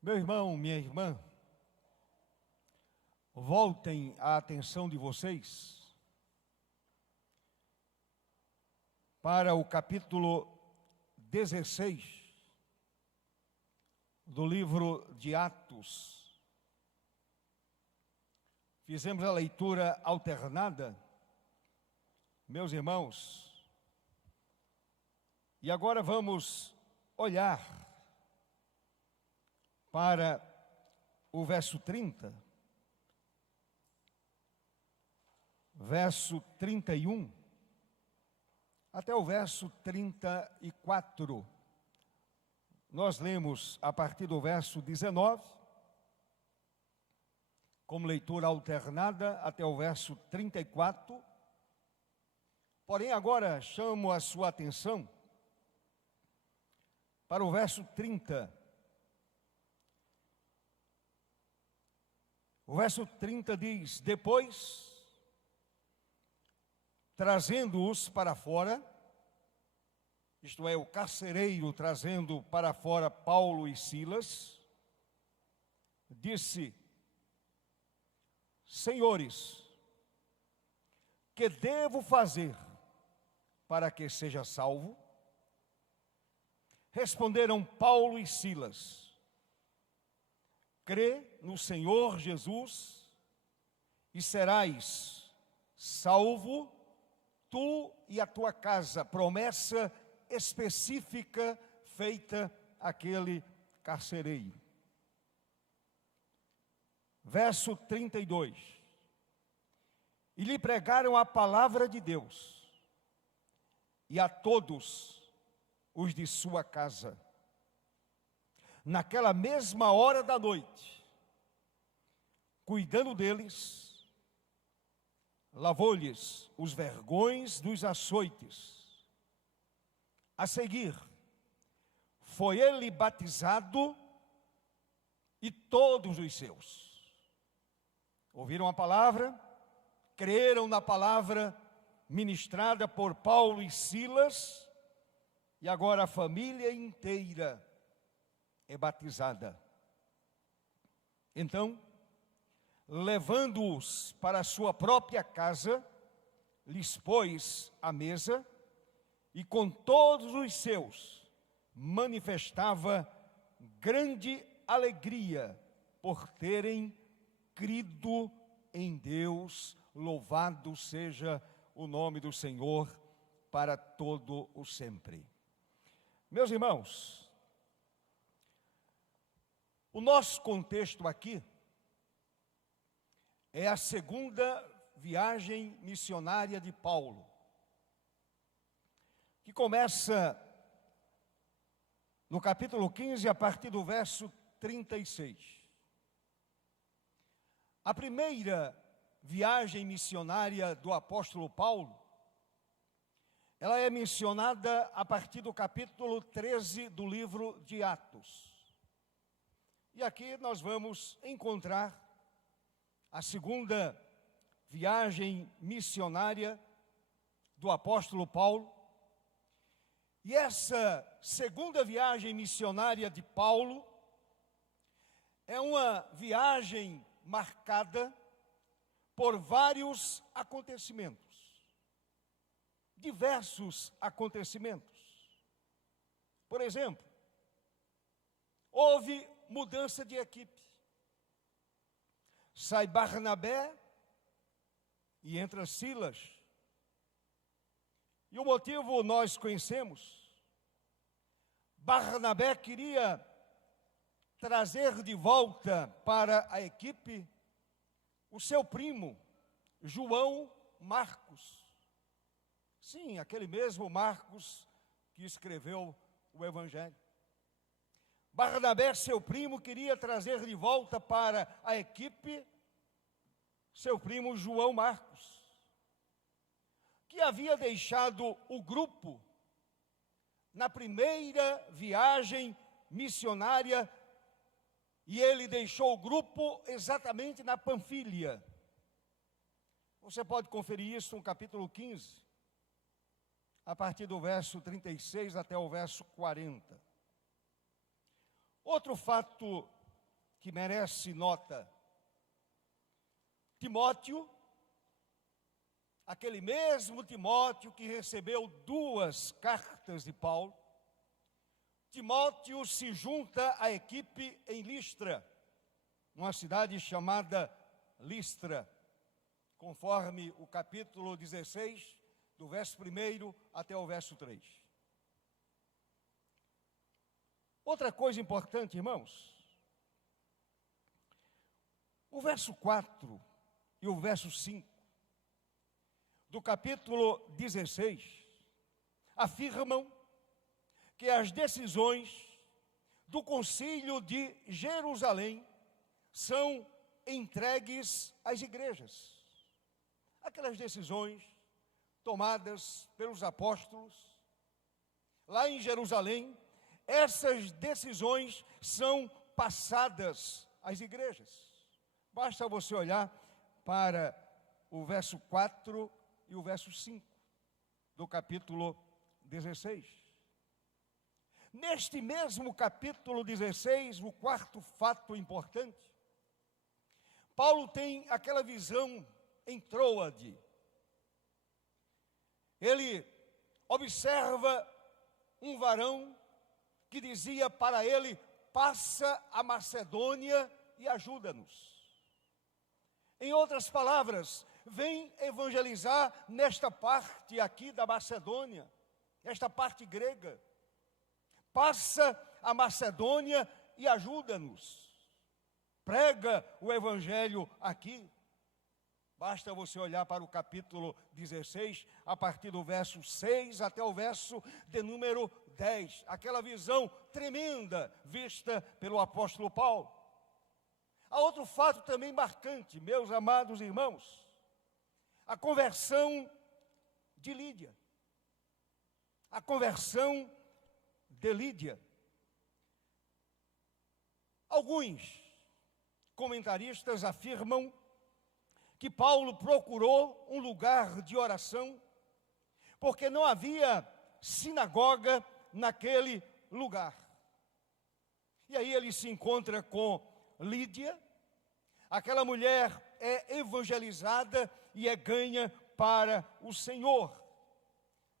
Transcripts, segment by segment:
Meu irmão, minha irmã, voltem a atenção de vocês para o capítulo 16 do livro de Atos. Fizemos a leitura alternada, meus irmãos, e agora vamos olhar para o verso 30, verso 31, até o verso 34. Nós lemos a partir do verso 19, como leitura alternada, até o verso 34. Porém, agora chamo a sua atenção para o verso 30. O verso 30 diz: depois, trazendo-os para fora, isto é, o carcereiro trazendo para fora Paulo e Silas, disse: Senhores, que devo fazer para que seja salvo? Responderam Paulo e Silas: crê no Senhor Jesus e serás salvo, tu e a tua casa. Promessa específica feita àquele carcereiro. Verso 32. E lhe pregaram a palavra de Deus, e a todos os de sua casa. Naquela mesma hora da noite, cuidando deles, lavou-lhes os vergões dos açoites. A seguir, foi ele batizado e todos os seus. Ouviram a palavra, creram na palavra ministrada por Paulo e Silas, e agora a família inteira é batizada. Então, levando-os para a sua própria casa, lhes pôs à mesa, e com todos os seus manifestava grande alegria por terem crido em Deus. Louvado seja o nome do Senhor para todo o sempre. Meus irmãos, o nosso contexto aqui é a segunda viagem missionária de Paulo, que começa no capítulo 15, a partir do verso 36. A primeira viagem missionária do apóstolo Paulo, ela é mencionada a partir do capítulo 13 do livro de Atos. E aqui nós vamos encontrar a segunda viagem missionária do apóstolo Paulo. E essa segunda viagem missionária de Paulo é uma viagem marcada por vários acontecimentos, diversos acontecimentos. Por exemplo, houve mudança de equipe. Sai Barnabé e entra Silas. E o motivo nós conhecemos. Barnabé queria trazer de volta para a equipe o seu primo, João Marcos. Sim, aquele mesmo Marcos que escreveu o Evangelho. Barnabé, seu primo, queria trazer de volta para a equipe seu primo João Marcos, que havia deixado o grupo na primeira viagem missionária, e ele deixou o grupo exatamente na Panfilha. Você pode conferir isso no capítulo 15, a partir do verso 36 até o verso 40. Outro fato que merece nota. Timóteo, aquele mesmo Timóteo que recebeu 2 cartas de Paulo, Timóteo se junta à equipe em Listra, numa cidade chamada Listra, conforme o capítulo 16, do verso 1 até o verso 3. Outra coisa importante, irmãos, o verso 4 e o verso 5 do capítulo 16 afirmam que as decisões do Concílio de Jerusalém são entregues às igrejas. Aquelas decisões tomadas pelos apóstolos lá em Jerusalém, essas decisões são passadas às igrejas. Basta você olhar para o verso 4 e o verso 5 do capítulo 16. Neste mesmo capítulo 16, o quarto fato importante, Paulo tem aquela visão em Troade. Ele observa um varão que dizia para ele: passa a Macedônia e ajuda-nos. Em outras palavras, vem evangelizar nesta parte aqui da Macedônia, esta parte grega. Passa a Macedônia e ajuda-nos. Prega o evangelho aqui. Basta você olhar para o capítulo 16, a partir do verso 6 até o verso de número 10. Aquela visão tremenda vista pelo apóstolo Paulo. Há outro fato também marcante, meus amados irmãos. A conversão de Lídia. A conversão de Lídia. Alguns comentaristas afirmam que Paulo procurou um lugar de oração, porque não havia sinagoga naquele lugar. E aí ele se encontra com Lídia, aquela mulher é evangelizada e é ganha para o Senhor.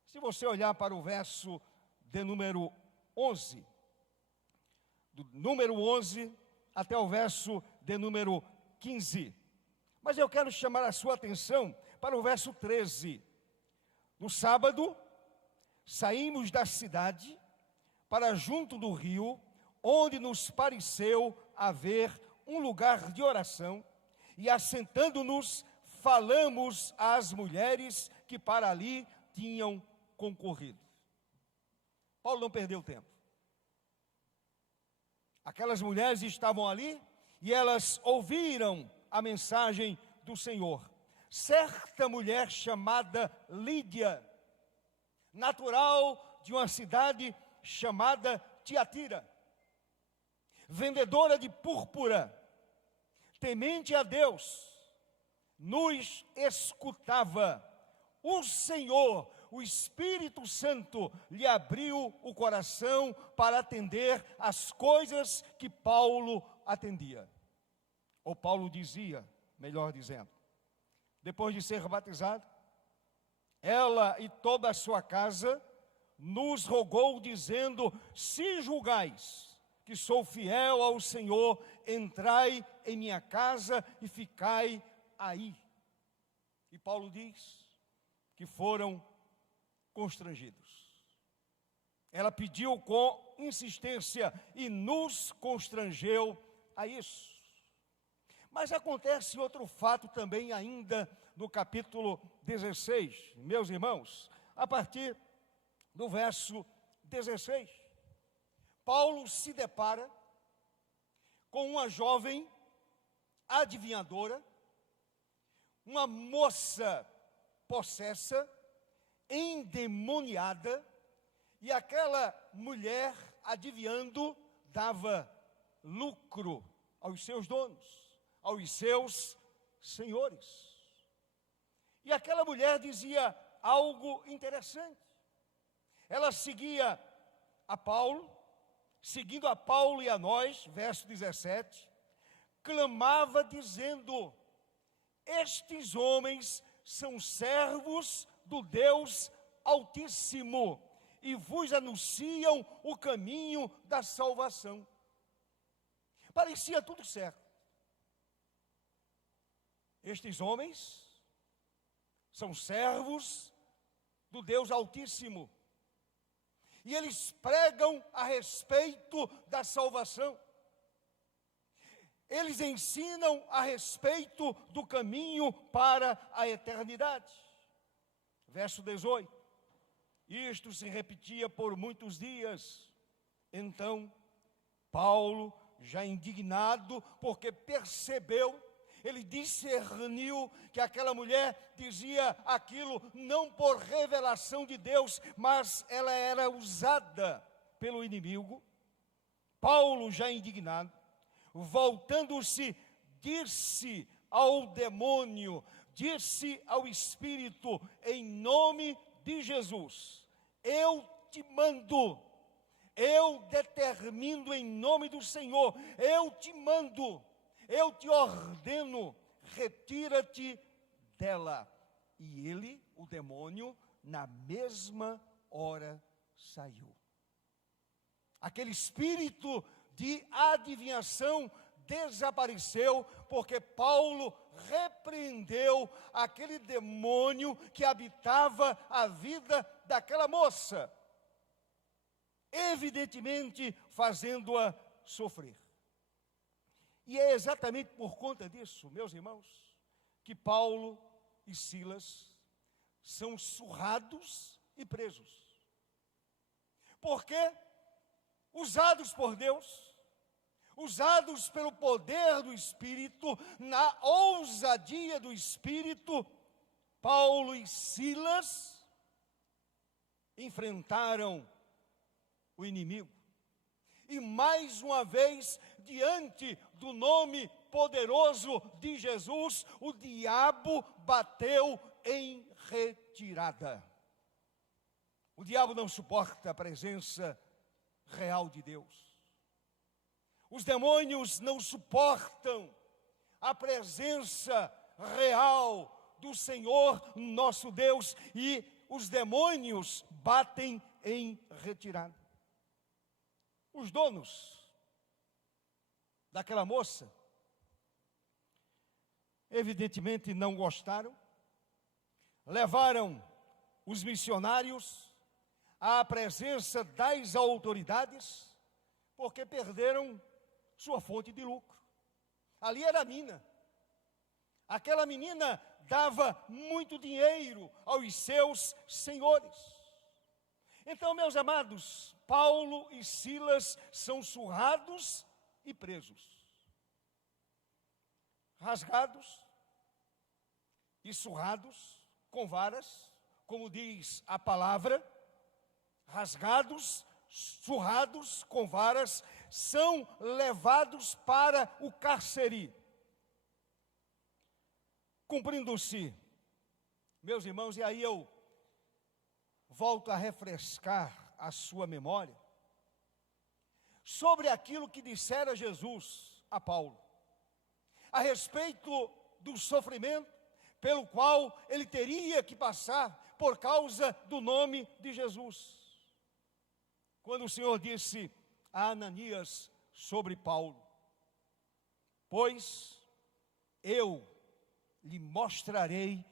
Se você olhar para o verso de número 11, do número 11 até o verso de número 15, mas eu quero chamar a sua atenção para o verso 13. No sábado, saímos da cidade para junto do rio, onde nos pareceu haver um lugar de oração, e assentando-nos, falamos às mulheres que para ali tinham concorrido. Paulo não perdeu tempo. Aquelas mulheres estavam ali e elas ouviram a mensagem do Senhor. Certa mulher chamada Lídia, natural de uma cidade chamada Tiatira, vendedora de púrpura, temente a Deus, nos escutava. O Senhor, o Espírito Santo, lhe abriu o coração para atender as coisas que Paulo atendia. Ou Paulo dizia, melhor dizendo. Depois de ser batizado, ela e toda a sua casa nos rogou, dizendo: se julgais que sou fiel ao Senhor, entrai em minha casa e ficai aí. E Paulo diz que foram constrangidos. Ela pediu com insistência e nos constrangeu a isso. Mas acontece outro fato também ainda no capítulo 16, meus irmãos, a partir do verso 16. Paulo se depara com uma jovem adivinhadora, uma moça possessa, endemoniada, e aquela mulher adivinhando dava lucro aos seus donos, aos seus senhores. E aquela mulher dizia algo interessante. Ela seguia a Paulo, seguindo a Paulo e a nós, verso 17, clamava dizendo: estes homens são servos do Deus Altíssimo e vos anunciam o caminho da salvação. Parecia tudo certo. Estes homens são servos do Deus Altíssimo e eles pregam a respeito da salvação. Eles ensinam a respeito do caminho para a eternidade. Verso 18. Isto se repetia por muitos dias. Então, Paulo, já indignado, porque percebeu, ele discerniu que aquela mulher dizia aquilo não por revelação de Deus, mas ela era usada pelo inimigo. Paulo, já indignado, voltando-se, disse ao demônio, disse ao espírito, em nome de Jesus: eu te mando, eu determino em nome do Senhor, eu te mando, eu te ordeno, retira-te dela. E ele, o demônio, na mesma hora saiu. Aquele espírito de adivinhação desapareceu, porque Paulo repreendeu aquele demônio que habitava a vida daquela moça, evidentemente fazendo-a sofrer. E é exatamente por conta disso, meus irmãos, que Paulo e Silas são surrados e presos. Porque, usados por Deus, usados pelo poder do Espírito, na ousadia do Espírito, Paulo e Silas enfrentaram o inimigo. E mais uma vez, diante do nome poderoso de Jesus, o diabo bateu em retirada. O diabo não suporta a presença real de Deus. Os demônios não suportam a presença real do Senhor nosso Deus, e os demônios batem em retirada. Os donos daquela moça, evidentemente não gostaram, levaram os missionários à presença das autoridades, porque perderam sua fonte de lucro. Ali era a mina. Aquela menina dava muito dinheiro aos seus senhores. Então, meus amados, Paulo e Silas são surrados e presos. Rasgados e surrados com varas, como diz a palavra, rasgados, surrados com varas, são levados para o cárcere. Cumprindo-se, meus irmãos, e aí eu volto a refrescar a sua memória sobre aquilo que dissera Jesus a Paulo, a respeito do sofrimento pelo qual ele teria que passar por causa do nome de Jesus. Quando o Senhor disse a Ananias sobre Paulo: pois eu lhe mostrarei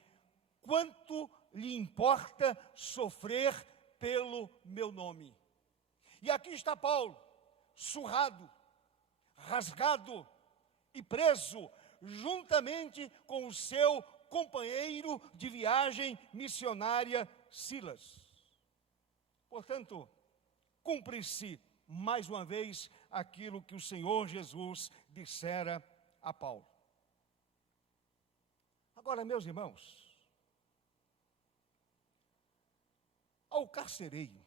quanto lhe importa sofrer pelo meu nome. E aqui está Paulo, surrado, rasgado e preso, juntamente com o seu companheiro de viagem missionária, Silas. Portanto, cumpre-se mais uma vez aquilo que o Senhor Jesus dissera a Paulo. Agora, meus irmãos, ao carcereiro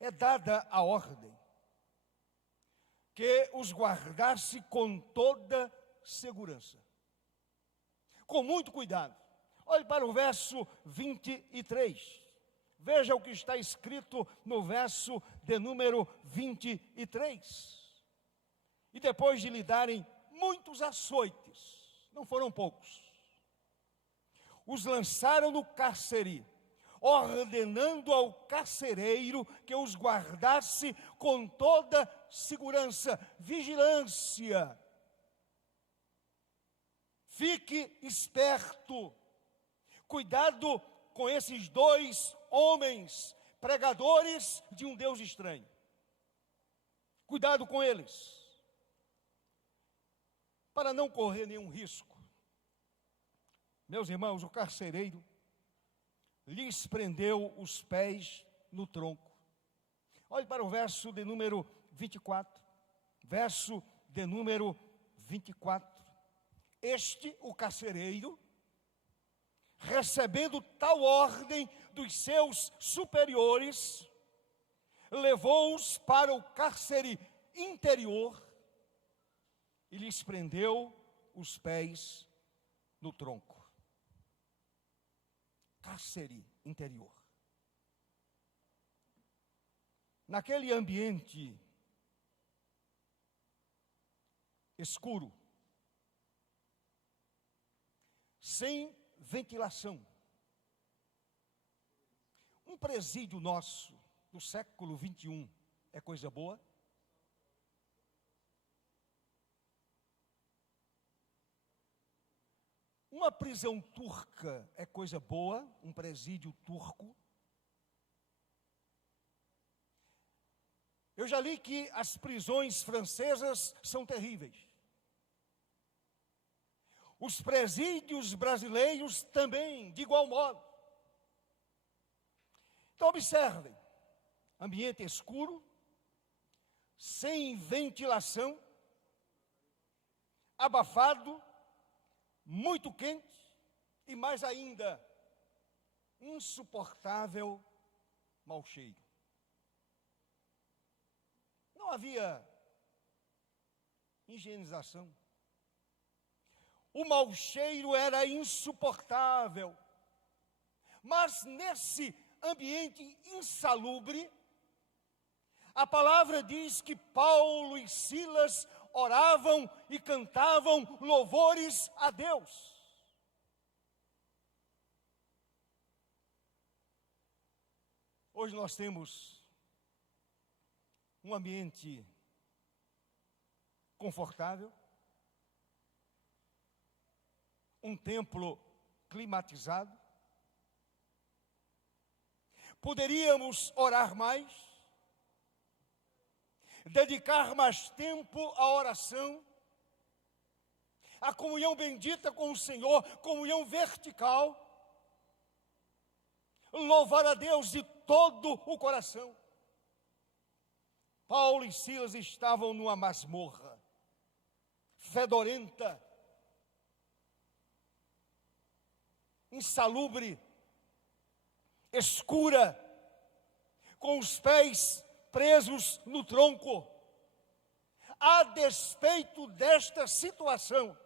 é dada a ordem que os guardasse com toda segurança, com muito cuidado. Olhe para o verso 23. Veja o que está escrito no verso de número 23. e depois de lhe darem muitos açoites, não foram poucos, os lançaram no cárcere, ordenando ao carcereiro que os guardasse com toda segurança, vigilância. Fique esperto, cuidado com esses dois homens, pregadores de um Deus estranho. Cuidado com eles, para não correr nenhum risco. Meus irmãos, o carcereiro lhes prendeu os pés no tronco. Olhe para o verso de número 24. Verso de número 24. Este, o carcereiro, recebendo tal ordem dos seus superiores, levou-os para o cárcere interior e lhes prendeu os pés no tronco. Cárcere interior. Naquele ambiente escuro, sem ventilação, um presídio nosso do século 21 é coisa boa? Uma prisão turca é coisa boa, um presídio turco? Eu já li que as prisões francesas são terríveis. Os presídios brasileiros também, de igual modo. Então observem, ambiente escuro, sem ventilação, abafado, muito quente e mais ainda, insuportável mau cheiro. Não havia higienização. O mau cheiro era insuportável. Mas nesse ambiente insalubre, a palavra diz que Paulo e Silas oravam e cantavam louvores a Deus. Hoje nós temos um ambiente confortável, um templo climatizado. Poderíamos orar mais, dedicar mais tempo à oração, à comunhão bendita com o Senhor, comunhão vertical, louvar a Deus de todo o coração. Paulo e Silas estavam numa masmorra, fedorenta, insalubre, escura, com os pés presos no tronco. A despeito desta situação,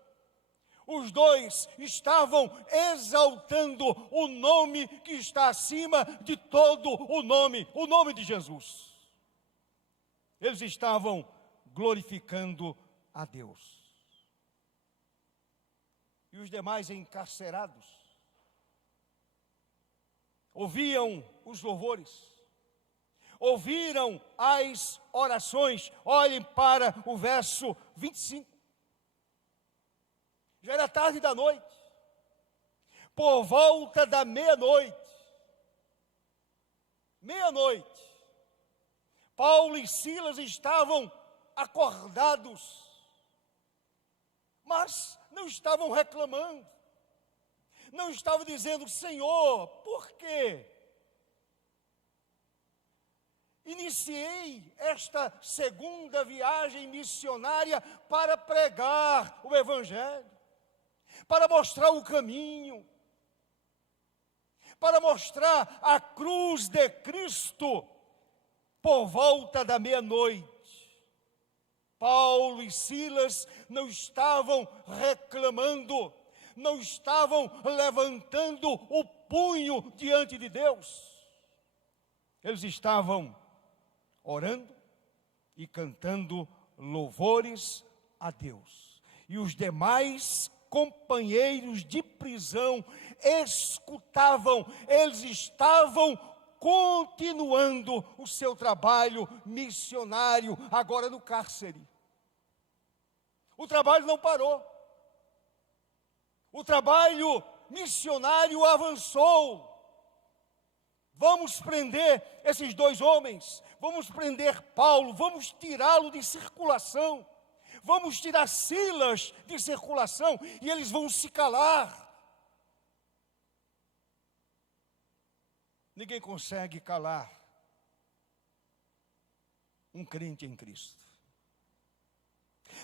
os dois estavam exaltando o nome que está acima de todo o nome de Jesus. Eles estavam glorificando a Deus. E os demais encarcerados ouviam os louvores, ouviram as orações. Olhem para o verso 25. Já era tarde da noite, por volta da meia-noite, Paulo e Silas estavam acordados, mas não estavam reclamando, não estavam dizendo: Senhor, por quê? Iniciei esta segunda viagem missionária para pregar o Evangelho, para mostrar o caminho, para mostrar a cruz de Cristo. Por volta da meia-noite, Paulo e Silas não estavam reclamando, não estavam levantando o punho diante de Deus. Eles estavam orando e cantando louvores a Deus. E os demais companheiros de prisão escutavam, eles estavam continuando o seu trabalho missionário, agora no cárcere. O trabalho não parou. O trabalho missionário avançou. Vamos prender esses dois homens, vamos prender Paulo, vamos tirá-lo de circulação, vamos tirar Silas de circulação e eles vão se calar. Ninguém consegue calar um crente em Cristo.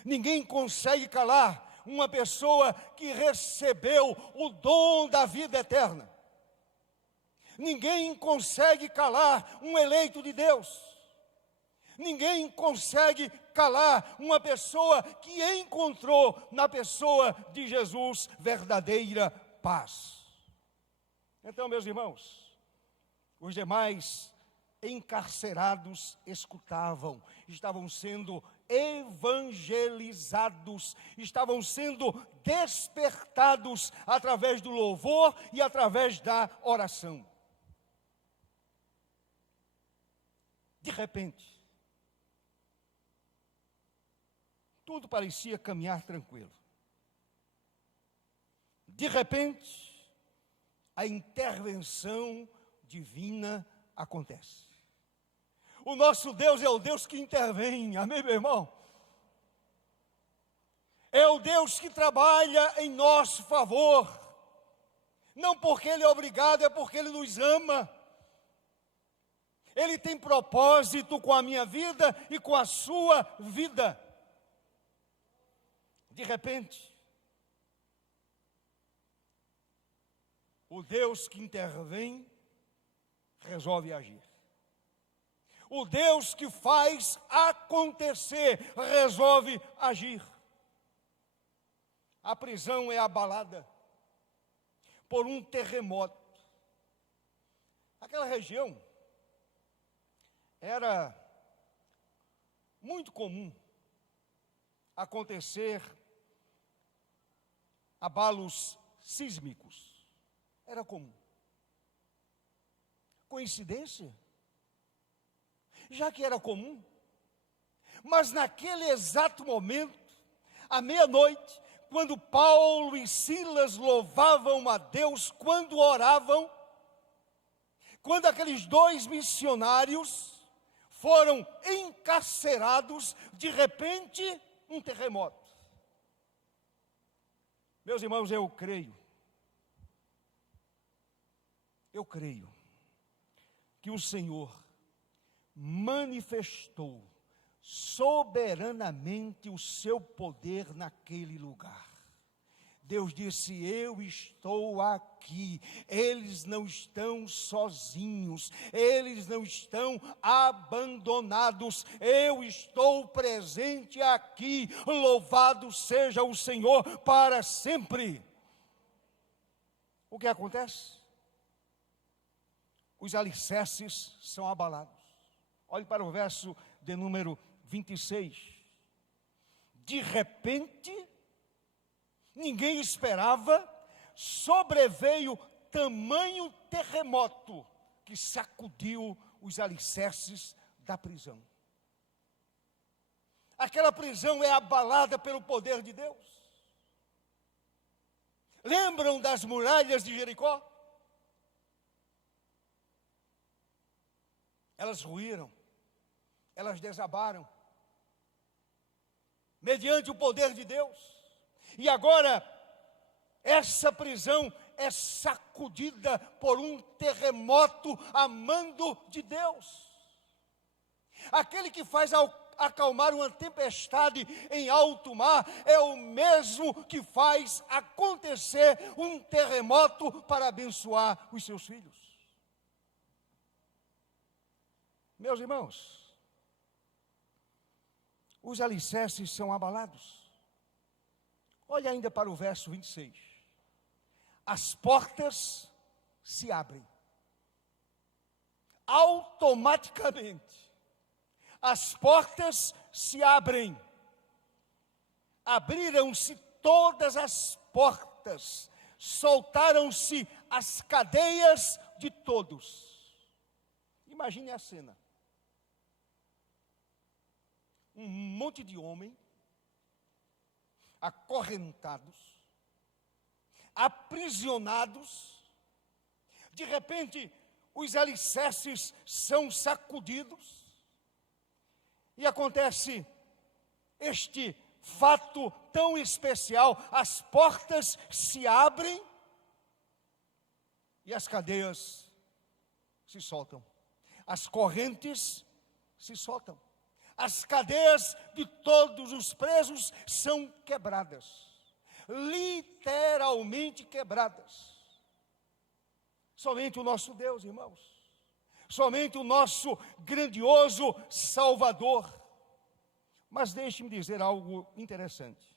Ninguém consegue calar uma pessoa que recebeu o dom da vida eterna. Ninguém consegue calar um eleito de Deus. Ninguém consegue calar uma pessoa que encontrou na pessoa de Jesus verdadeira paz. Então, meus irmãos, os demais encarcerados escutavam, estavam sendo evangelizados, estavam sendo despertados através do louvor e através da oração. De repente, tudo parecia caminhar tranquilo. De repente, a intervenção divina acontece. O nosso Deus é o Deus que intervém, amém, meu irmão? É o Deus que trabalha em nosso favor, não porque Ele é obrigado, é porque Ele nos ama. Ele tem propósito com a minha vida e com a sua vida. De repente, o Deus que intervém resolve agir. O Deus que faz acontecer resolve agir. A prisão é abalada por um terremoto. Aquela região era muito comum acontecer abalos sísmicos. Era comum. Coincidência? Já que era comum. Mas naquele exato momento, à meia-noite, quando Paulo e Silas louvavam a Deus, quando oravam, quando aqueles dois missionários foram encarcerados, de repente, um terremoto. Meus irmãos, eu creio que o Senhor manifestou soberanamente o seu poder naquele lugar. Deus disse: eu estou aqui. Eles não estão sozinhos, eles não estão abandonados, eu estou presente aqui. Louvado seja o Senhor para sempre. O que acontece? Os alicerces são abalados. Olhe para o verso de número 26. De repente, ninguém esperava, sobreveio tamanho terremoto que sacudiu os alicerces da prisão. Aquela prisão é abalada pelo poder de Deus. Lembram das muralhas de Jericó? Elas ruíram, elas desabaram, mediante o poder de Deus. E agora, essa prisão é sacudida por um terremoto a mando de Deus. Aquele que faz acalmar uma tempestade em alto mar é o mesmo que faz acontecer um terremoto para abençoar os seus filhos. Meus irmãos, os alicerces são abalados. Olhe ainda para o verso 26. As portas se abrem. Automaticamente, as portas se abrem. abriram-se todas as portas, soltaram-se as cadeias de todos. Imagine a cena. Um monte de homens acorrentados, aprisionados. De repente, os alicerces são sacudidos e acontece este fato tão especial: as portas se abrem e as cadeias se soltam, as correntes se soltam, as cadeias de todos os presos são quebradas, literalmente quebradas. Somente o nosso Deus, irmãos, somente o nosso grandioso Salvador. Mas deixe-me dizer algo interessante.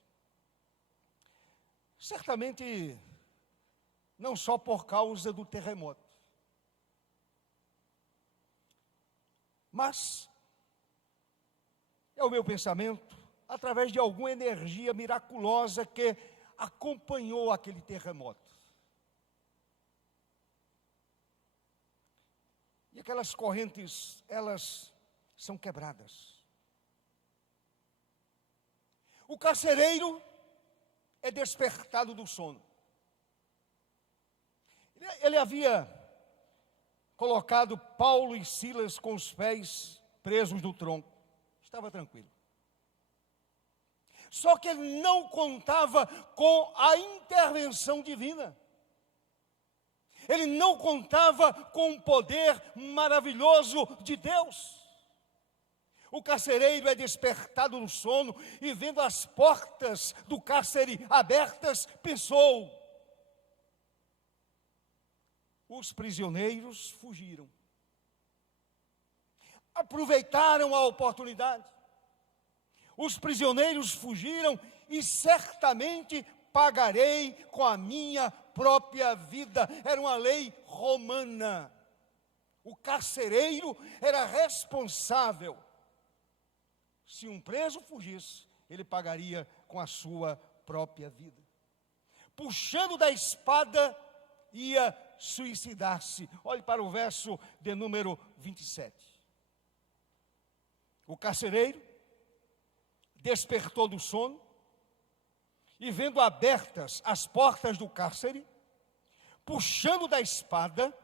Certamente, não só por causa do terremoto, mas é o meu pensamento, através de alguma energia miraculosa que acompanhou aquele terremoto. E aquelas correntes, elas são quebradas. O carcereiro é despertado do sono. Ele havia colocado Paulo e Silas com os pés presos no tronco. Estava tranquilo. Só que ele não contava com a intervenção divina. Ele não contava com o poder maravilhoso de Deus. O carcereiro é despertado no sono e, vendo as portas do cárcere abertas, pensou: os prisioneiros fugiram. Aproveitaram a oportunidade. Os prisioneiros fugiram e certamente pagarei com a minha própria vida. Era uma lei romana. O carcereiro era responsável. Se um preso fugisse, ele pagaria com a sua própria vida. Puxando da espada, ia suicidar-se. Olhe para o verso de número 27. O carcereiro despertou do sono e, vendo abertas as portas do cárcere, puxando da espada,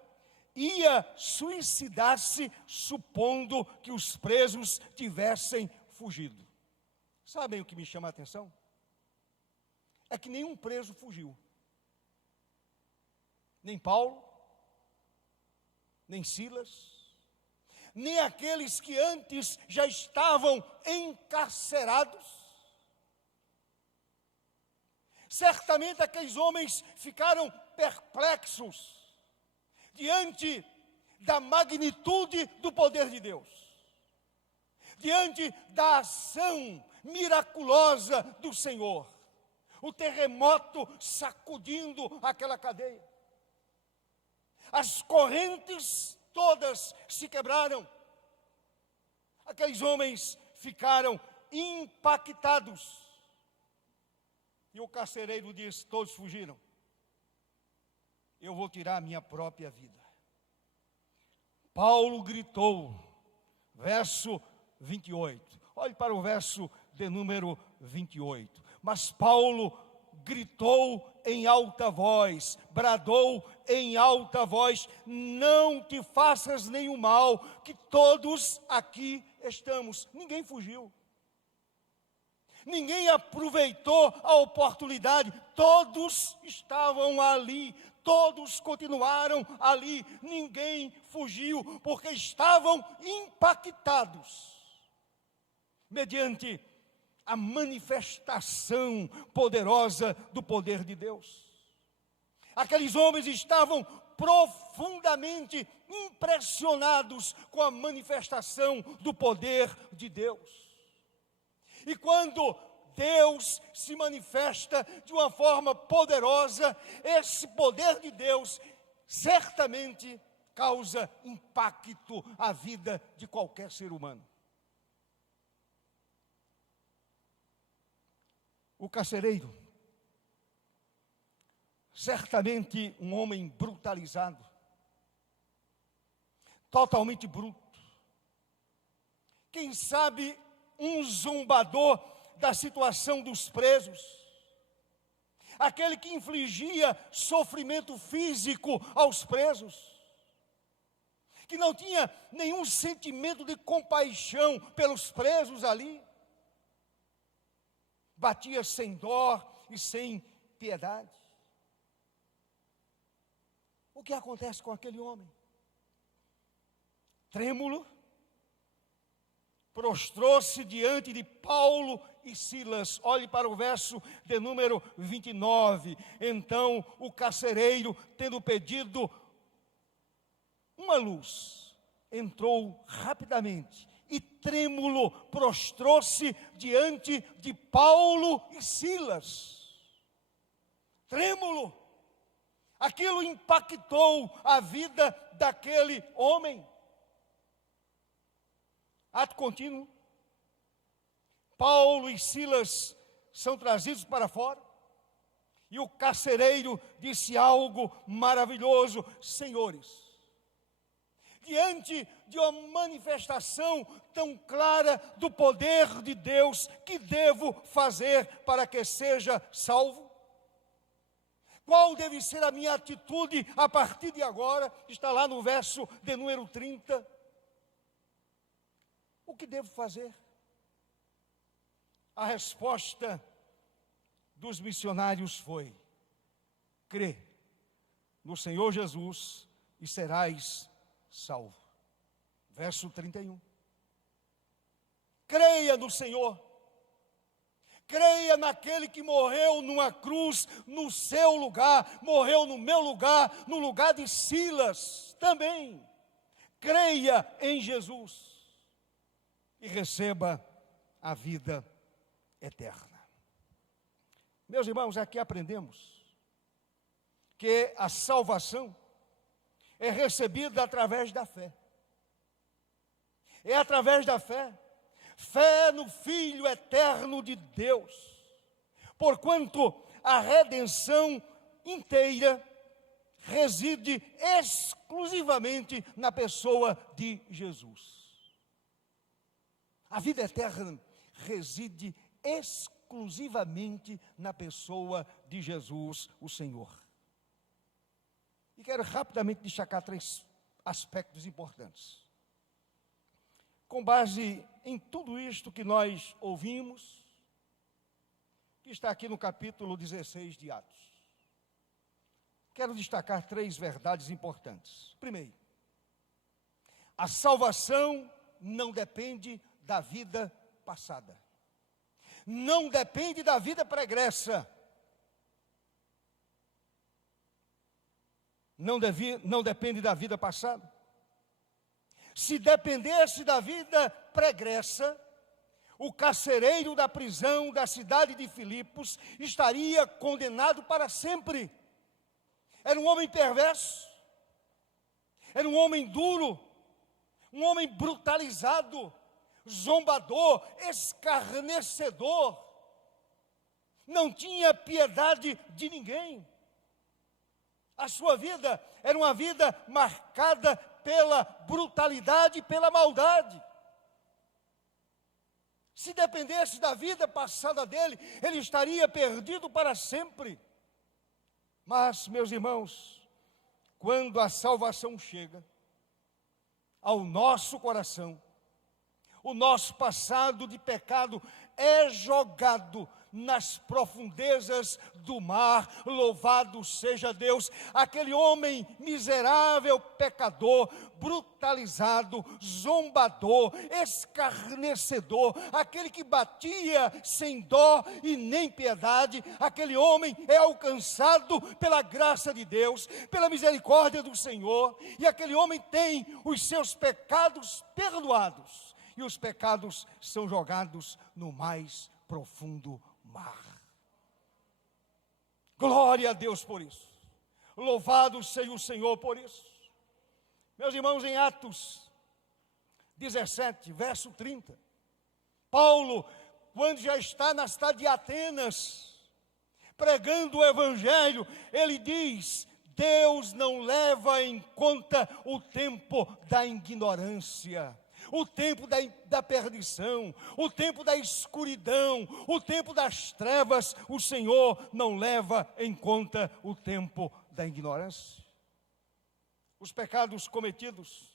ia suicidar-se, supondo que os presos tivessem fugido. Sabem o que me chama a atenção? É que nenhum preso fugiu. Nem Paulo, nem Silas, nem aqueles que antes já estavam encarcerados. Certamente aqueles homens ficaram perplexos diante da magnitude do poder de Deus, diante da ação miraculosa do Senhor, o terremoto sacudindo aquela cadeia. As correntes todas se quebraram. Aqueles homens ficaram impactados. E o carcereiro disse: todos fugiram. Eu vou tirar a minha própria vida. Paulo gritou, verso 28. Olhe para o verso de número 28. Mas Paulo gritou em alta voz, bradou em alta voz: não te faças nenhum mal, que todos aqui estamos. Ninguém fugiu. Ninguém aproveitou a oportunidade. Todos estavam ali. Todos continuaram ali. Ninguém fugiu, porque estavam impactados mediante a manifestação poderosa do poder de Deus. Aqueles homens estavam profundamente impressionados com a manifestação do poder de Deus. E quando Deus se manifesta de uma forma poderosa, esse poder de Deus certamente causa impacto à vida de qualquer ser humano. O carcereiro, certamente um homem brutalizado, totalmente bruto, quem sabe um zombador da situação dos presos, aquele que infligia sofrimento físico aos presos, que não tinha nenhum sentimento de compaixão pelos presos ali, batia sem dó e sem piedade. O que acontece com aquele homem? Trêmulo, prostrou-se diante de Paulo e Silas. Olhe para o verso de número 29. Então o carcereiro, tendo pedido uma luz, entrou rapidamente e trêmulo prostrou-se diante de Paulo e Silas. Trêmulo, aquilo impactou a vida daquele homem. Ato contínuo, Paulo e Silas são trazidos para fora, e o carcereiro disse algo maravilhoso: senhores, diante de uma manifestação tão clara do poder de Deus, que devo fazer para que seja salvo? Qual deve ser a minha atitude a partir de agora? Está lá no verso de número 30. O que devo fazer? A resposta dos missionários foi: crê no Senhor Jesus e serás salvo. Verso 31. Creia no Senhor. Creia naquele que morreu numa cruz no seu lugar, morreu no meu lugar, no lugar de Silas também. Creia em Jesus e receba a vida eterna. Meus irmãos, aqui aprendemos que a salvação é recebida através da fé. É através da fé. Fé no Filho eterno de Deus. Porquanto a redenção inteira reside exclusivamente na pessoa de Jesus. A vida eterna reside exclusivamente na pessoa de Jesus, o Senhor. E quero rapidamente destacar 3 aspectos importantes. Com base em tudo isto que nós ouvimos, que está aqui no capítulo 16 de Atos, quero destacar 3 verdades importantes. Primeiro, a salvação não depende da vida passada, não depende da vida pregressa, não depende da vida passada. Se dependesse da vida pregressa, o carcereiro da prisão da cidade de Filipos estaria condenado para sempre. Era um homem perverso, era um homem duro, um homem brutalizado, zombador, escarnecedor, não tinha piedade de ninguém. A sua vida era uma vida marcada pela brutalidade e pela maldade. Se dependesse da vida passada dele, ele estaria perdido para sempre. Mas, meus irmãos, quando a salvação chega ao nosso coração, o nosso passado de pecado é jogado nas profundezas do mar. Louvado seja Deus. Aquele homem miserável, pecador, brutalizado, zombador, escarnecedor, aquele que batia sem dó e nem piedade, aquele homem é alcançado pela graça de Deus, pela misericórdia do Senhor, e aquele homem tem os seus pecados perdoados, e os pecados são jogados no mais profundo mar. Glória a Deus por isso. Louvado seja o Senhor por isso. Meus irmãos, em Atos 17, verso 30, Paulo quando já está na cidade de Atenas, pregando o Evangelho, ele diz: Deus não leva em conta o tempo da ignorância, o tempo da perdição, o tempo da escuridão, o tempo das trevas. O Senhor não leva em conta o tempo da ignorância. Os pecados cometidos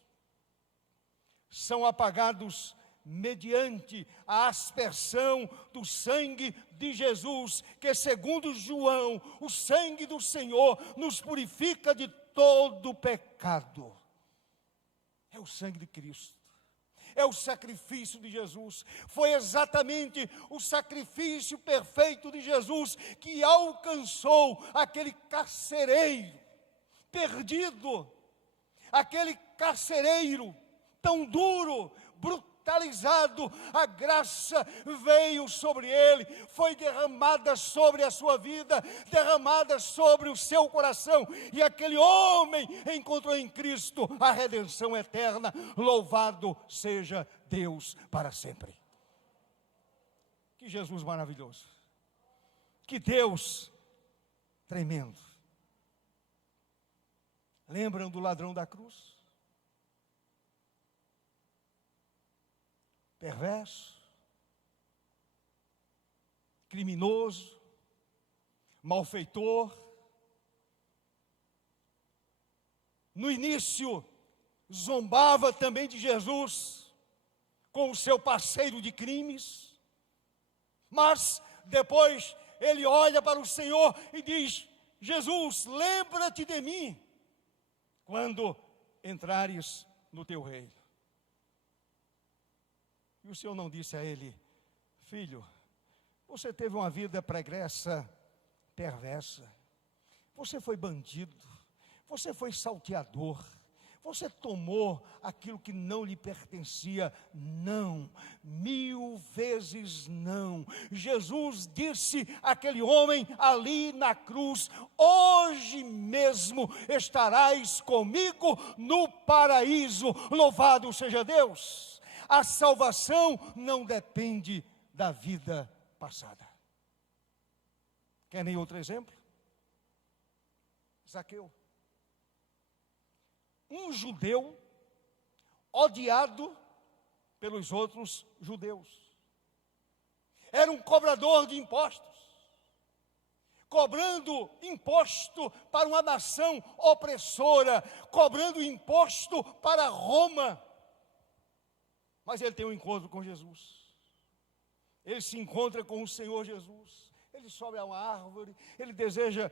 são apagados mediante a aspersão do sangue de Jesus, que segundo João, o sangue do Senhor nos purifica de todo pecado. É o sangue de Cristo, é o sacrifício de Jesus. Foi exatamente o sacrifício perfeito de Jesus que alcançou aquele carcereiro perdido, aquele carcereiro tão duro, brutalizado. A graça veio sobre ele, foi derramada sobre a sua vida, derramada sobre o seu coração, e aquele homem encontrou em Cristo a redenção eterna. Louvado seja Deus para sempre. Que Jesus maravilhoso, que Deus tremendo. Lembram do ladrão da cruz? Perverso, criminoso, malfeitor. No início, zombava também de Jesus com o seu parceiro de crimes, mas depois ele olha para o Senhor e diz: Jesus, lembra-te de mim quando entrares no teu reino. E o Senhor não disse a ele: filho, você teve uma vida pregressa, perversa, você foi bandido, você foi salteador, você tomou aquilo que não lhe pertencia. Não, 1000 vezes não. Jesus disse àquele homem ali na cruz: hoje mesmo estarás comigo no paraíso. Louvado seja Deus. A salvação não depende da vida passada. Querem outro exemplo? Zaqueu. Um judeu odiado pelos outros judeus. Era um cobrador de impostos, cobrando imposto para uma nação opressora, cobrando imposto para Roma. Mas ele tem um encontro com Jesus. Ele se encontra com o Senhor Jesus. Ele sobe a uma árvore, ele deseja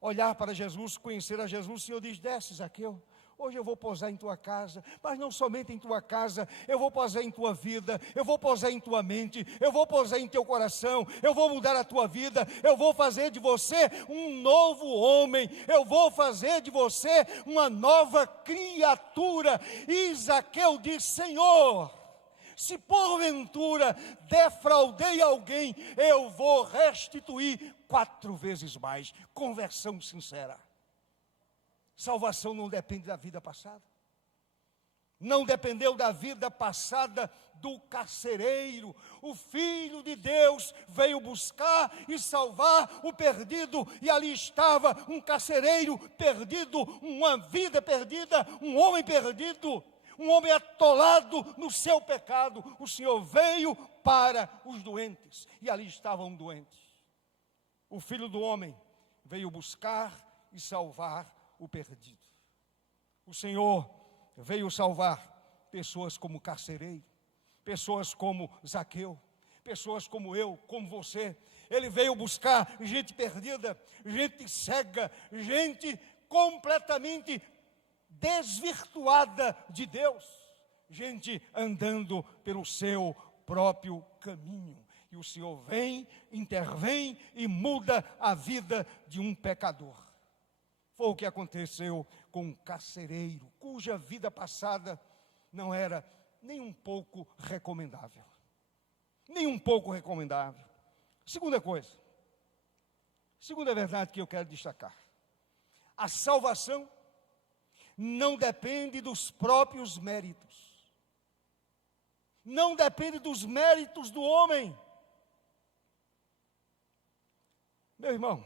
olhar para Jesus, conhecer a Jesus. O Senhor diz: desce, Zaqueu, hoje eu vou pousar em tua casa, mas não somente em tua casa, eu vou pousar em tua vida, eu vou pousar em tua mente, eu vou pousar em teu coração, eu vou mudar a tua vida, eu vou fazer de você um novo homem, eu vou fazer de você uma nova criatura. E Zaqueu diz: Senhor, se porventura defraudei alguém, eu vou restituir 4 vezes mais. Conversão sincera. Salvação não depende da vida passada. Não dependeu da vida passada do carcereiro. O Filho de Deus veio buscar e salvar o perdido, e ali estava um carcereiro perdido, uma vida perdida, um homem perdido, um homem atolado no seu pecado. O Senhor veio para os doentes, e ali estavam doentes. O Filho do Homem veio buscar e salvar o perdido. O Senhor veio salvar pessoas como carcereiro, pessoas como Zaqueu, pessoas como eu, como você. Ele veio buscar gente perdida, gente cega, gente completamente desvirtuada de Deus, gente andando pelo seu próprio caminho. E o Senhor vem, intervém e muda a vida de um pecador. Foi o que aconteceu com um carcereiro, cuja vida passada não era nem um pouco recomendável. Nem um pouco recomendável. Segunda coisa, segunda verdade que eu quero destacar: a salvação não depende dos próprios méritos. não depende dos méritos do homem. Meu irmão,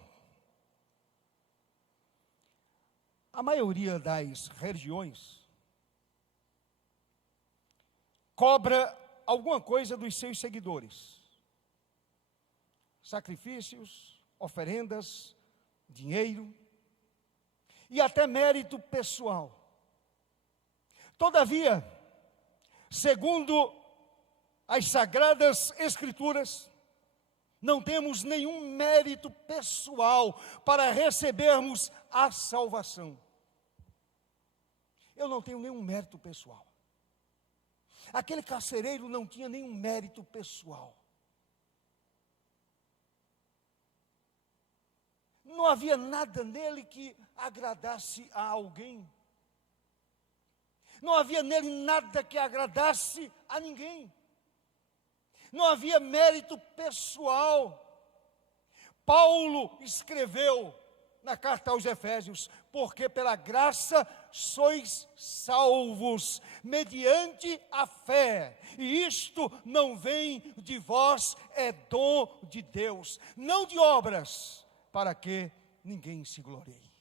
a maioria das religiões cobra alguma coisa dos seus seguidores. Sacrifícios, oferendas, dinheiro e até mérito pessoal. Todavia, segundo as Sagradas Escrituras, não temos nenhum mérito pessoal para recebermos a salvação. Eu não tenho nenhum mérito pessoal. Aquele carcereiro não tinha nenhum mérito pessoal. Não havia nada nele que agradasse a alguém. Não havia nele nada que agradasse a ninguém. Não havia mérito pessoal. Paulo escreveu na carta aos Efésios: porque pela graça sois salvos, mediante a fé, e isto não vem de vós, é dom de Deus, não de obras, para que ninguém se glorie.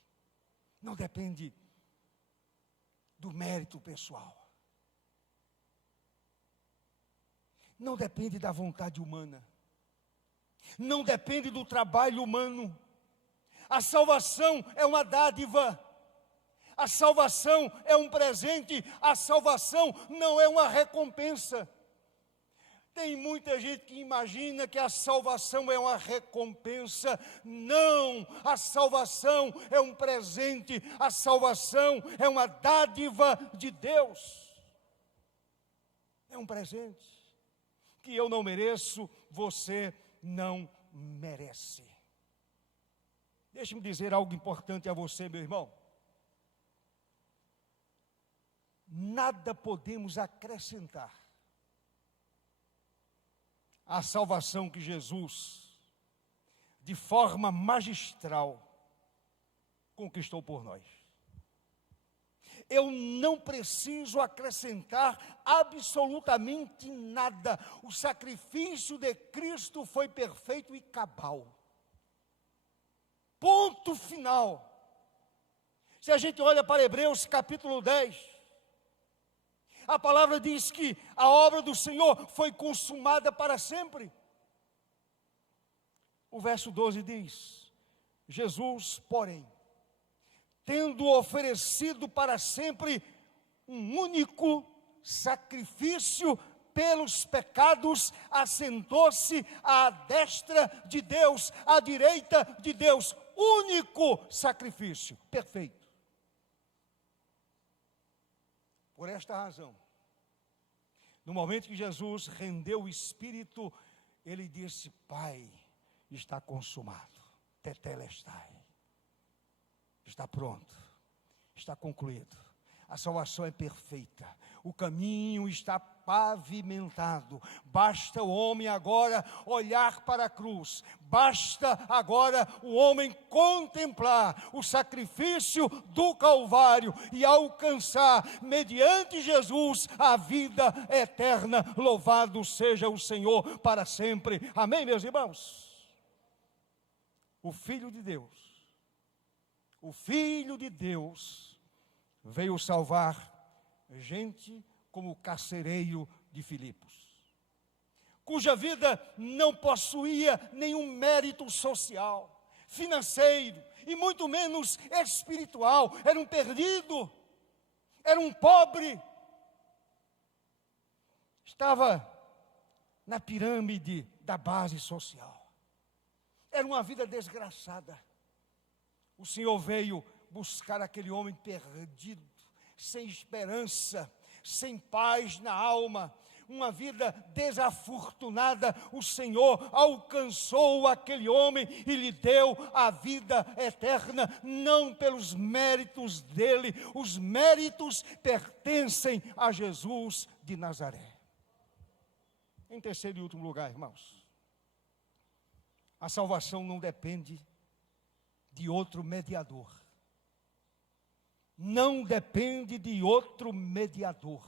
Não depende do mérito pessoal. Não depende da vontade humana. Não depende do trabalho humano. A salvação é uma dádiva. A salvação é um presente. A salvação não é uma recompensa. Tem muita gente que imagina que a salvação é uma recompensa. Não, a salvação é um presente. A salvação é uma dádiva de Deus. É um presente que eu não mereço, você não merece. Deixe-me dizer algo importante a você, meu irmão. Nada podemos acrescentar à salvação que Jesus, de forma magistral, conquistou por nós. Eu não preciso acrescentar absolutamente nada. O sacrifício de Cristo foi perfeito e cabal. Ponto final. Se a gente olha para Hebreus capítulo 10, a palavra diz que a obra do Senhor foi consumada para sempre. O verso 12 diz: Jesus, porém, tendo oferecido para sempre um único sacrifício pelos pecados, assentou-se à destra de Deus, à direita de Deus. Único sacrifício, perfeito. Por esta razão, no momento que Jesus rendeu o Espírito, ele disse: Pai, está consumado, tetelestai. Está pronto, está concluído. A salvação é perfeita, o caminho está pavimentado. Basta o homem agora olhar para a cruz, basta agora o homem contemplar o sacrifício do Calvário e alcançar, mediante Jesus, a vida eterna. Louvado seja o Senhor para sempre. Amém, meus irmãos? O Filho de Deus, o Filho de Deus veio salvar gente como o carcereiro de Filipos, cuja vida não possuía nenhum mérito social, financeiro e muito menos espiritual. Era um perdido, era um pobre, estava na pirâmide da base social. Era uma vida desgraçada. O Senhor veio buscar aquele homem perdido, sem esperança, sem paz na alma, uma vida desafortunada. O Senhor alcançou aquele homem e lhe deu a vida eterna, não pelos méritos dele. Os méritos pertencem a Jesus de Nazaré. Em terceiro e último lugar, irmãos, a salvação não depende de outro mediador. Não depende de outro mediador.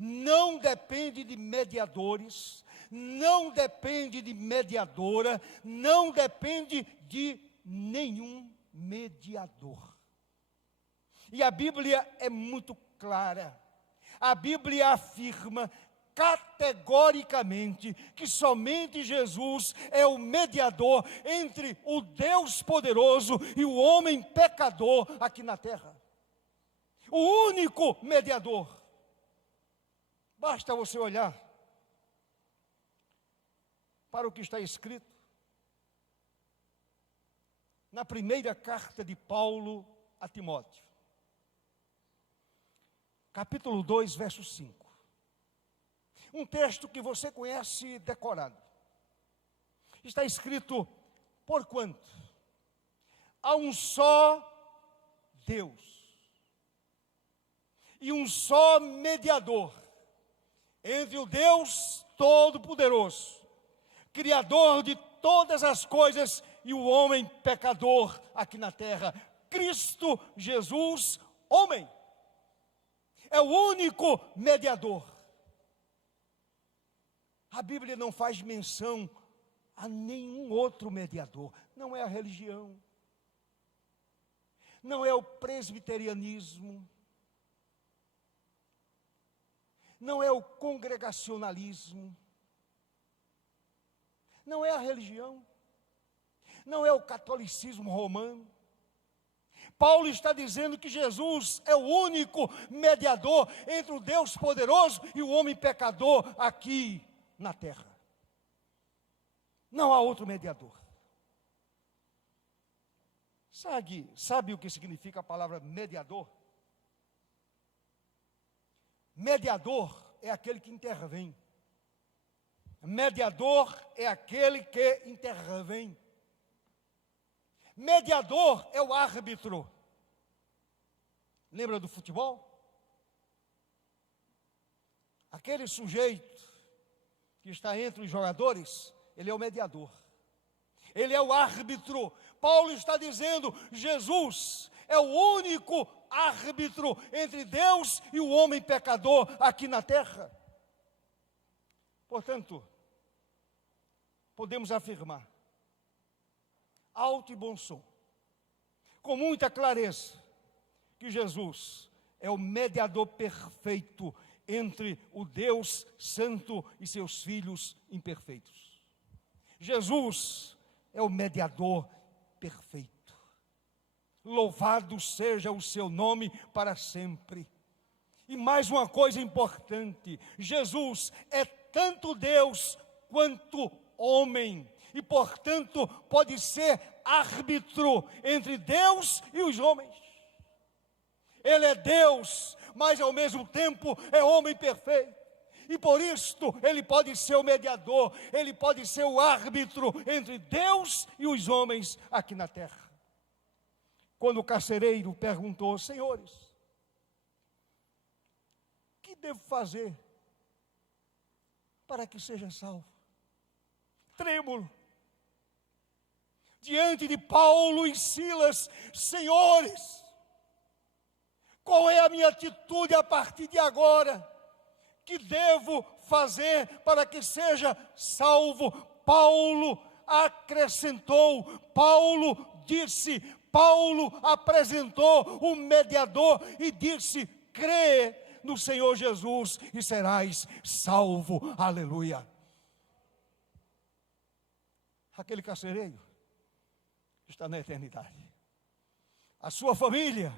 não depende de mediadores, não depende de mediadora, não depende de nenhum mediador. E a Bíblia é muito clara. A Bíblia afirma categoricamente que somente Jesus é o mediador entre o Deus poderoso e o homem pecador aqui na terra. O único mediador. Basta você olhar para o que está escrito na primeira carta de Paulo a Timóteo, capítulo 2, verso 5. Um texto que você conhece decorado. Está escrito: porquanto há um só Deus e um só mediador entre o Deus Todo-Poderoso, Criador de todas as coisas, e o homem pecador aqui na terra, Cristo Jesus, homem. É o único mediador. A Bíblia não faz menção a nenhum outro mediador. Não é a religião, não é o presbiterianismo, não é o congregacionalismo, não é a religião, não é o catolicismo romano. Paulo está dizendo que Jesus é o único mediador entre o Deus poderoso e o homem pecador aqui na terra. Não há outro mediador. Sabe o que significa a palavra mediador? Mediador é aquele que intervém. Mediador é aquele que intervém. Mediador é o árbitro. Lembra do futebol? Aquele sujeito que está entre os jogadores, ele é o mediador. Ele é o árbitro. Paulo está dizendo: Jesus é o único árbitro entre Deus e o homem pecador aqui na terra. Portanto, podemos afirmar, alto e bom som, com muita clareza, que Jesus é o mediador perfeito entre o Deus Santo e seus filhos imperfeitos. Jesus é o mediador perfeito. Louvado seja o seu nome para sempre. E mais uma coisa importante: Jesus é tanto Deus quanto homem, e portanto pode ser árbitro entre Deus e os homens. Ele é Deus, mas ao mesmo tempo é homem perfeito, e por isto ele pode ser o mediador, ele pode ser o árbitro entre Deus e os homens aqui na terra. Quando o carcereiro perguntou: senhores, o que devo fazer para que seja salvo? Trêmulo, diante de Paulo e Silas: senhores, qual é a minha atitude a partir de agora? Que devo fazer para que seja salvo? Paulo acrescentou, Paulo disse, Paulo apresentou o mediador e disse: crê no Senhor Jesus e serás salvo. Aleluia. Aquele carcereiro está na eternidade. A sua família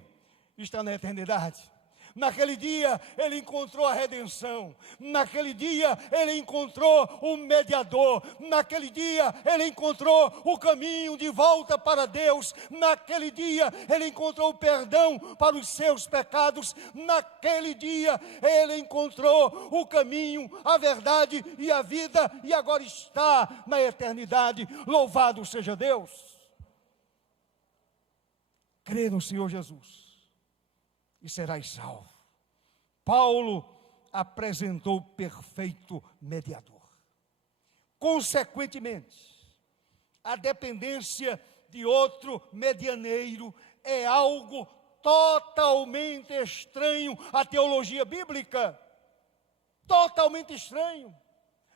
está na eternidade. Naquele dia ele encontrou a redenção. Naquele dia ele encontrou o mediador. Naquele dia ele encontrou o caminho de volta para Deus. Naquele dia ele encontrou o perdão para os seus pecados. Naquele dia ele encontrou o caminho, a verdade e a vida, e agora está na eternidade. Louvado seja Deus. Crê no Senhor Jesus e serás salvo. Paulo apresentou o perfeito mediador. Consequentemente, a dependência de outro medianeiro é algo totalmente estranho à teologia bíblica. totalmente estranho.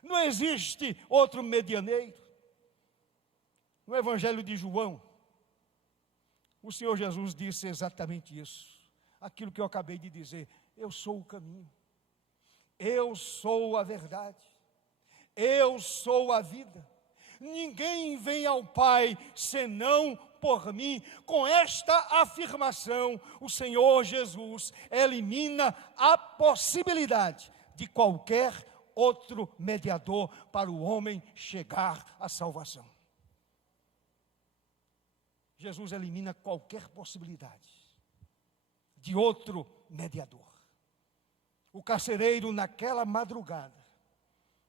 Não existe outro medianeiro. No Evangelho de João, o Senhor Jesus disse exatamente isso. Aquilo que eu acabei de dizer. Eu sou o caminho. Eu sou a verdade. Eu sou a vida. Ninguém vem ao Pai senão por mim. Com esta afirmação, o Senhor Jesus elimina a possibilidade de qualquer outro mediador para o homem chegar à salvação. Jesus elimina qualquer possibilidade de outro mediador. O carcereiro, naquela madrugada,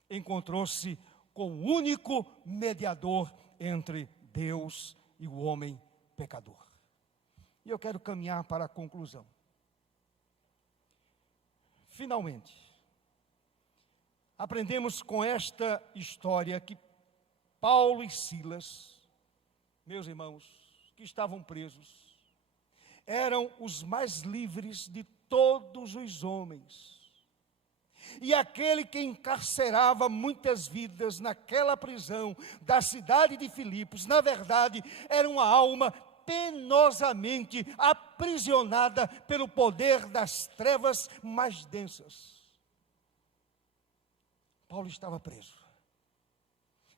encontrou-se com o único mediador entre Deus e o homem pecador. E eu quero caminhar para a conclusão. Finalmente, aprendemos com esta história que Paulo e Silas, meus irmãos, que estavam presos, eram os mais livres de todos os homens. E aquele que encarcerava muitas vidas naquela prisão da cidade de Filipos, na verdade, era uma alma penosamente aprisionada pelo poder das trevas mais densas. Paulo estava preso.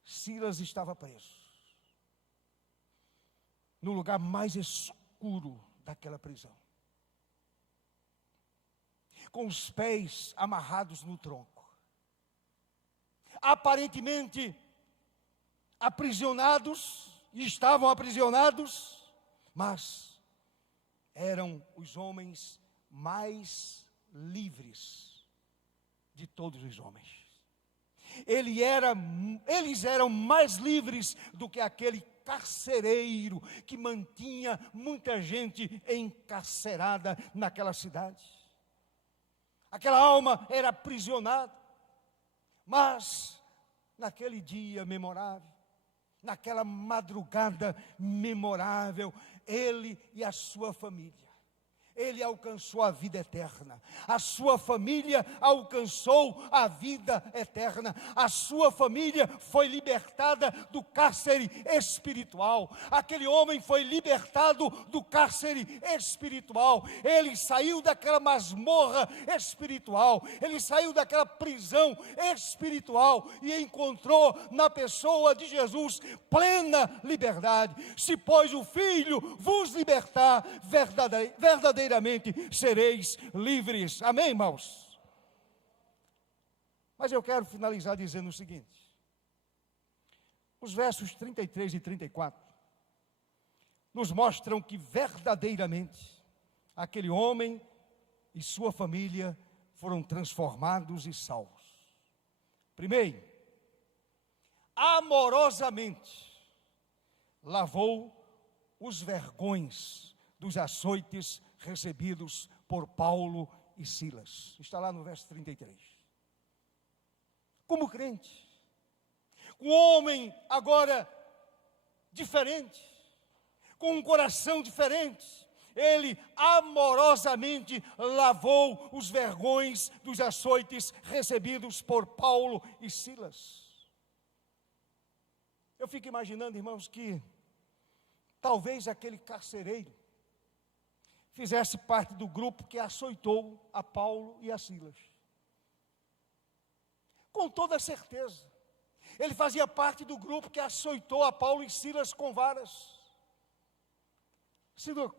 Silas estava preso. No lugar mais escuro daquela prisão, com os pés amarrados no tronco, aparentemente aprisionados, estavam aprisionados, mas eram os homens mais livres de todos os homens. Eles eram mais livres do que aquele carcereiro que mantinha muita gente encarcerada naquela cidade. Aquela alma era aprisionada, mas naquele dia memorável, naquela madrugada memorável, ele e a sua família, ele alcançou a vida eterna. A sua família alcançou a vida eterna. A sua família foi libertada do cárcere espiritual. Aquele homem foi libertado do cárcere espiritual. Ele saiu daquela masmorra espiritual. Ele saiu daquela prisão espiritual e encontrou na pessoa de Jesus plena liberdade. Se, pois, o Filho vos libertar, verdadeiramente sereis livres. Amém, irmãos? Mas eu quero finalizar dizendo o seguinte: os versos 33 e 34 nos mostram que verdadeiramente aquele homem e sua família foram transformados e salvos. Primeiro, amorosamente lavou os vergões dos açoites recebidos por Paulo e Silas. Está lá no verso 33. Como crente, um homem agora diferente, com um coração diferente, ele amorosamente lavou os vergões dos açoites recebidos por Paulo e Silas. Eu fico imaginando, irmãos, que talvez aquele carcereiro fizesse parte do grupo que açoitou a Paulo e a Silas. Com toda certeza, ele fazia parte do grupo que açoitou a Paulo e Silas com varas.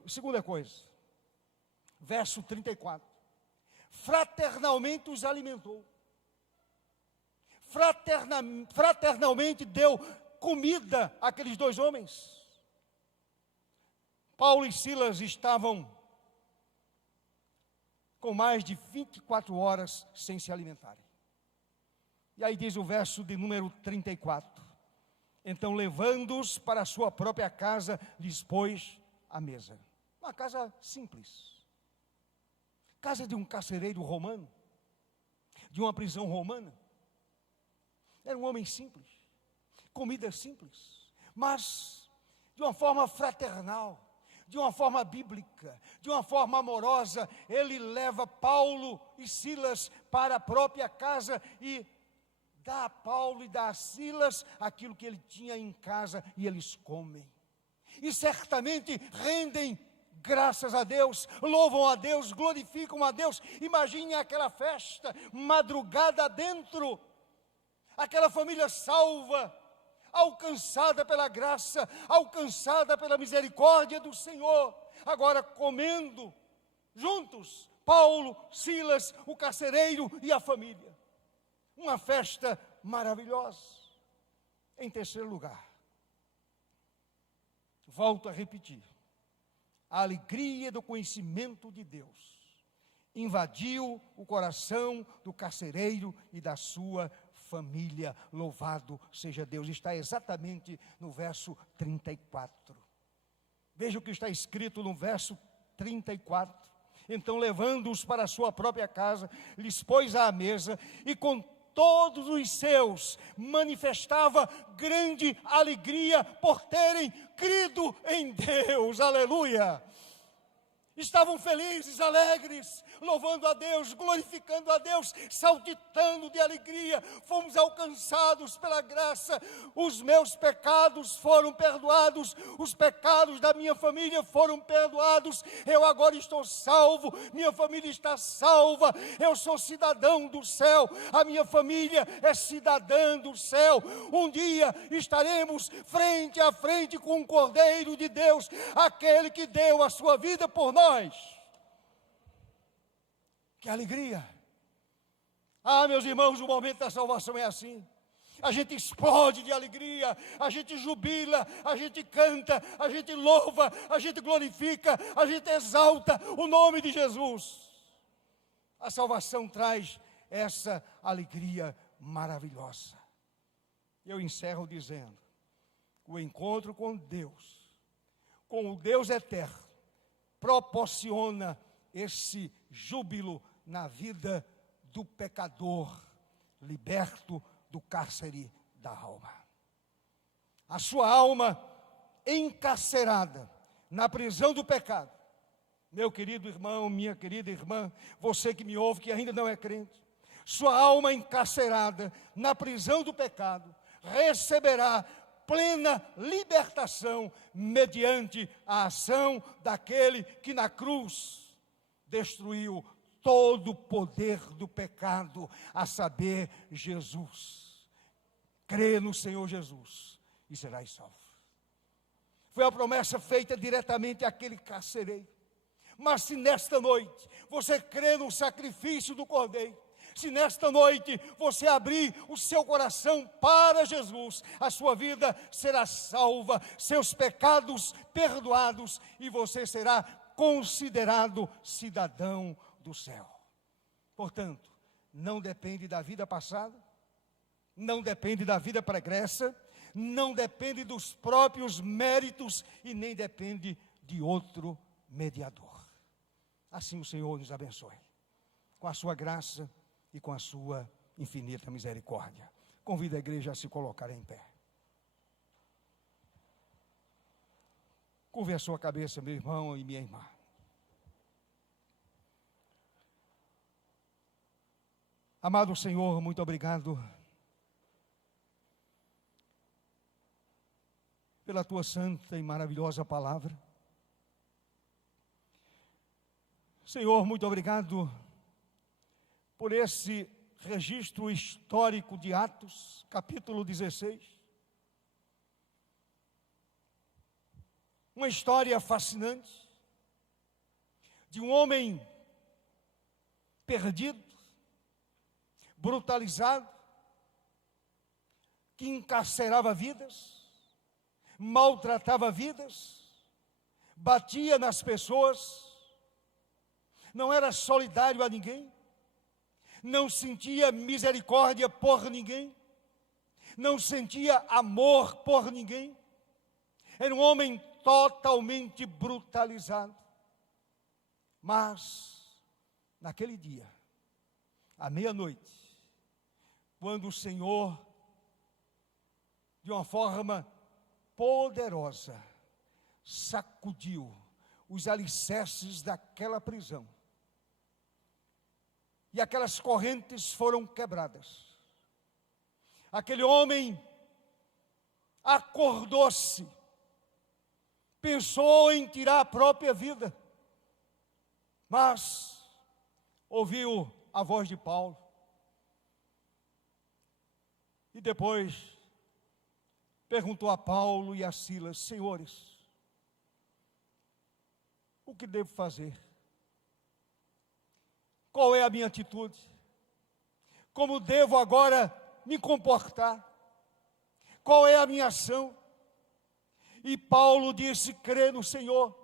Segunda coisa, verso 34. Fraternalmente os alimentou. Fraternalmente deu comida àqueles dois homens. Paulo e Silas estavam com mais de 24 horas sem se alimentarem. E aí diz o verso de número 34. Então, levando-os para a sua própria casa, lhes pôs a mesa. Uma casa simples. Casa de um carcereiro romano, de uma prisão romana. Era um homem simples, comida simples, mas de uma forma fraternal, de uma forma bíblica, de uma forma amorosa. Ele leva Paulo e Silas para a própria casa e dá a Paulo e dá a Silas aquilo que ele tinha em casa, e eles comem. E certamente rendem graças a Deus, louvam a Deus, glorificam a Deus. Imagine aquela festa, madrugada dentro, aquela família salva, alcançada pela graça, alcançada pela misericórdia do Senhor, agora comendo juntos, Paulo, Silas, o carcereiro e a família. Uma festa maravilhosa. Em terceiro lugar, volto a repetir, a alegria do conhecimento de Deus invadiu o coração do carcereiro e da sua família. Louvado seja Deus. Está exatamente no verso 34. Veja o que está escrito no verso 34. Então, levando-os para a sua própria casa, lhes pôs à mesa, e com todos os seus manifestava grande alegria por terem crido em Deus. Aleluia! Estavam felizes, alegres, louvando a Deus, glorificando a Deus, saltitando de alegria. Fomos alcançados pela graça, os meus pecados foram perdoados, os pecados da minha família foram perdoados, eu agora estou salvo, minha família está salva, eu sou cidadão do céu, a minha família é cidadã do céu. Um dia estaremos frente a frente com o Cordeiro de Deus, aquele que deu a sua vida por nós. Que alegria! Ah, meus irmãos, o momento da salvação é assim. A gente explode de alegria, a gente jubila, a gente canta, a gente louva, a gente glorifica, a gente exalta o nome de Jesus. A salvação traz essa alegria maravilhosa. Eu encerro dizendo: o encontro com Deus, com o Deus eterno, proporciona esse júbilo na vida do pecador, liberto do cárcere da alma. A sua alma encarcerada na prisão do pecado. Meu querido irmão, minha querida irmã, você que me ouve, que ainda não é crente, sua alma encarcerada na prisão do pecado receberá plena libertação mediante a ação daquele que na cruz destruiu todo o poder do pecado, a saber, Jesus. Crê no Senhor Jesus e serás salvo. Foi a promessa feita diretamente àquele carcereiro. Mas se nesta noite você crê no sacrifício do Cordeiro, se nesta noite você abrir o seu coração para Jesus, a sua vida será salva, seus pecados perdoados, e você será considerado cidadão do céu. Portanto, não depende da vida passada, não depende da vida pregressa, não depende dos próprios méritos e nem depende de outro mediador. Assim o Senhor nos abençoe, com a sua graça e com a sua infinita misericórdia. Convido a igreja a se colocar em pé. Curve a sua cabeça, meu irmão e minha irmã. Amado Senhor, muito obrigado pela tua santa e maravilhosa palavra. Senhor, muito obrigado por esse registro histórico de Atos, capítulo 16. Uma história fascinante de um homem perdido, brutalizado, que encarcerava vidas, maltratava vidas, batia nas pessoas, não era solidário a ninguém, não sentia misericórdia por ninguém, não sentia amor por ninguém. Era um homem totalmente brutalizado. Mas, naquele dia, à meia-noite, quando o Senhor, de uma forma poderosa, sacudiu os alicerces daquela prisão. E aquelas correntes foram quebradas. Aquele homem acordou-se, pensou em tirar a própria vida, mas ouviu a voz de Paulo. E depois perguntou a Paulo e a Silas: senhores, o que devo fazer? Qual é a minha atitude? Como devo agora me comportar? Qual é a minha ação? E Paulo disse: crê no Senhor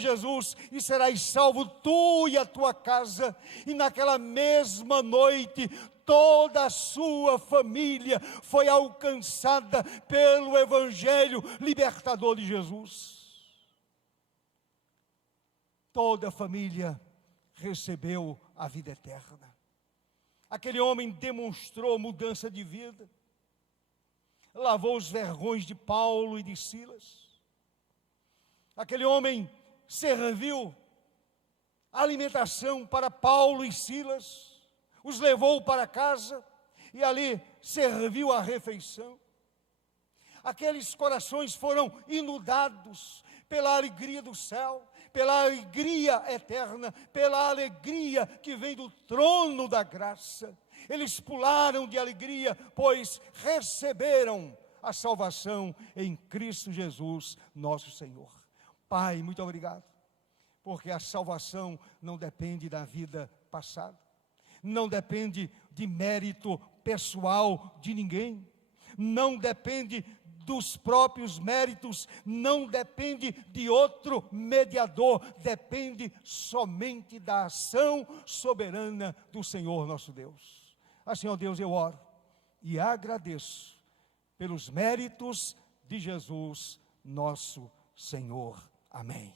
Jesus, e serás salvo tu e a tua casa. E naquela mesma noite, toda a sua família foi alcançada pelo evangelho libertador de Jesus. Toda a família recebeu a vida eterna. Aquele homem demonstrou mudança de vida, lavou os vergões de Paulo e de Silas. Aquele homem serviu alimentação para Paulo e Silas, os levou para casa e ali serviu a refeição. Aqueles corações foram inundados pela alegria do céu, pela alegria eterna, pela alegria que vem do trono da graça. Eles pularam de alegria, pois receberam a salvação em Cristo Jesus, nosso Senhor. Pai, muito obrigado, porque a salvação não depende da vida passada, não depende de mérito pessoal de ninguém, não depende dos próprios méritos, não depende de outro mediador, depende somente da ação soberana do Senhor nosso Deus. Assim, ó Deus, eu oro e agradeço pelos méritos de Jesus, nosso Senhor. Amém.